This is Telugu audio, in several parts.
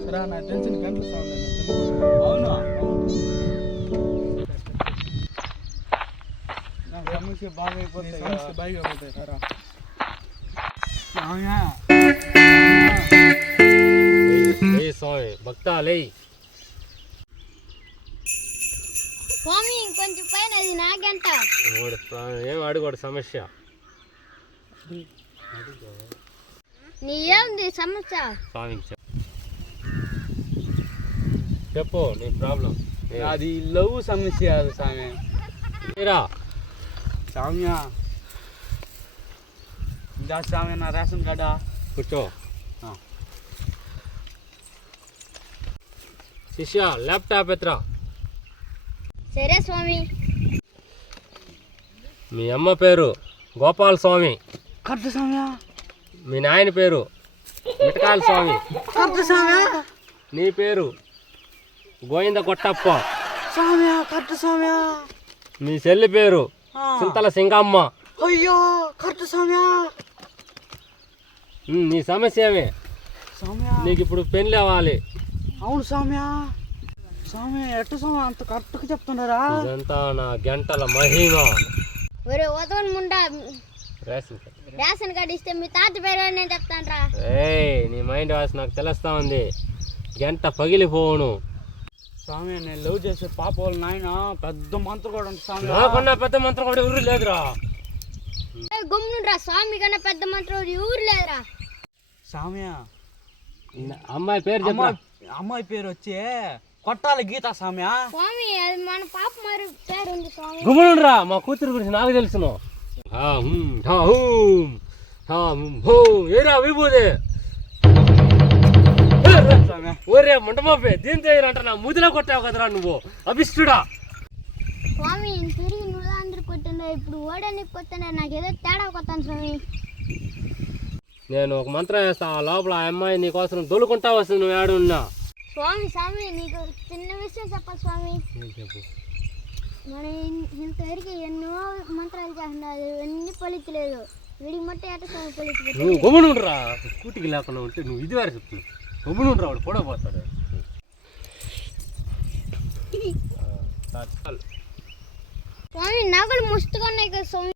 సరే నా టెన్షన్ కనిపిస్తా అవును నా సమస్య బాగా అయిపోతాయి సారా స్వామి భక్తాలే స్వామి కొంచెం పైన అది నాగంట ఏం అడుగుడు సమస్య నీ ఏంది సమస్య స్వామికి చెప్పు నీ ప్రాబ్లం అది లవ్ సమస్య అది స్వామి మీరా సామ్య ఇంకా స్వామి నా రేషన్ కార్డా కూర్చో శిష్య ల్యాప్టాప్ ఎత్రా సరే స్వామి మీ అమ్మ పేరు గోపాల్ స్వామి కరెక్ట్ స్వామి మీ నాయన పేరు మిటకాయల స్వామి కరెక్ట్ స్వామి నీ పేరు గోవింద కొట్టప్ప స్వామి కరెక్ట్ స్వామి మీ చెల్లి పేరు చింతల సింగమ్మ అయ్యో కరెక్ట్ స్వామి నీ సమస్య ఏమి స్వామి నీకు ఇప్పుడు పెళ్ళి అవ్వాలి అవును స్వామి స్వామి ఎట్టు స్వామి అంత కరెక్ట్గా చెప్తున్నారా ఇదంతా నా గంటల మహిమ ఒరే వదవన్ ముండా రేషన్ రేషన్ కార్డు ఇస్తే మీ తాత పేరు అని నేను చెప్తాను రా నీ మైండ్ వాయిస్ నాకు తెలుస్తా ఉంది గంట పగిలిపోవును స్వామి నేను లవ్ చేసే పాప వాళ్ళ నాయన పెద్ద మంత్రం కూడా ఉంటుంది స్వామి నాకున్న పెద్ద మంత్రం కూడా ఎవరు లేదురా గమ్మునురా స్వామి కన్నా పెద్ద మంత్రం ఊరు లేదురా స్వామి అమ్మాయి పేరు చెప్పు అమ్మాయి పేరు వచ్చి కొట్టాలి గీత స్వామి స్వామి అది మన పాప మరి పేరు ఉంది స్వామి గుమ్మనురా మా కూతురు గురించి నాకు తెలుసును ఏరా విభూది ఓరే మంటమాపే దీంతో ఏరంట నా ముదిలో కొట్టావు కదరా నువ్వు అభిష్టుడా స్వామి తిరిగి నువ్వు అందరు కొట్టిందా ఇప్పుడు ఓడడానికి కొట్టినా నాకు ఏదో తేడా కొత్తాను స్వామి నేను ఒక మంత్రం వేస్తా ఆ లోపల ఆ అమ్మాయి నీకోసం దొలుకుంటా వస్తుంది నువ్వు ఏడున్నా స్వామి స్వామి నీకు చిన్న విషయం చెప్పాలి స్వామి చెప్పు మన ఇంతవరకు ఎన్నో మంత్రాలు చేస్తున్నారు ఎన్ని ఫలితలేదు వీడికి మట్టి ఎట స్వామి ఫలిత నువ్వు గమ్మునుండ్రా కూటికి లేకుండా ఉంటే నువ్వు ఇది వేరే చెప్తున్నావు గమ్మునుండ్రా వాడు పొడవపోతాడు స్వామి నగలు మస్తుగా ఉన్నాయి కదా స్వామి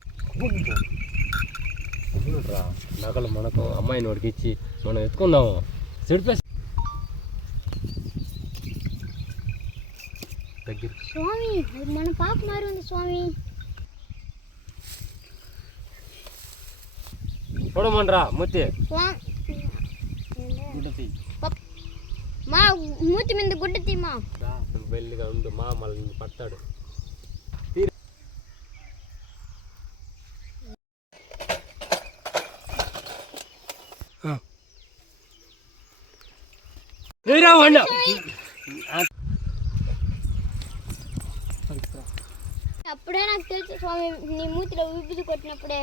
గమ్మునుండ్రా నగలు మనకు అమ్మాయిని వాడికి ఇచ్చి మనం ఎత్తుకుందాము చెడిపే దగ్గర స్వామి మన పాప మారి ఉంది స్వామి చూడమండ్రా ముత్తి మా మూతి మీద గుడ్డ తీమా బెల్లిగా ఉండు మా మళ్ళీ పడతాడు అప్పుడే నాకు తెలుసు స్వామి నీ మూతిలో ఊపిరి కొట్టినప్పుడే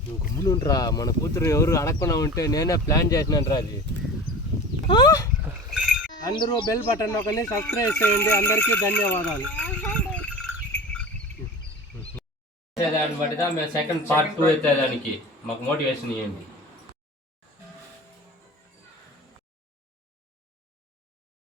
నువ్వు గమ్మునుండ్రా మన కూతురు ఎవరు అడగకుండా ఉంటే నేనే ప్లాన్ చేసినాను రా అది అందరూ బెల్ బటన్ నొక్కండి సబ్స్క్రైబ్ చేయండి అందరికీ ధన్యవాదాలు దాన్ని బట్టిదా మేము సెకండ్ పార్ట్ 2 అయితే దానికి మాకు మోటివేషన్ ఇవ్వండి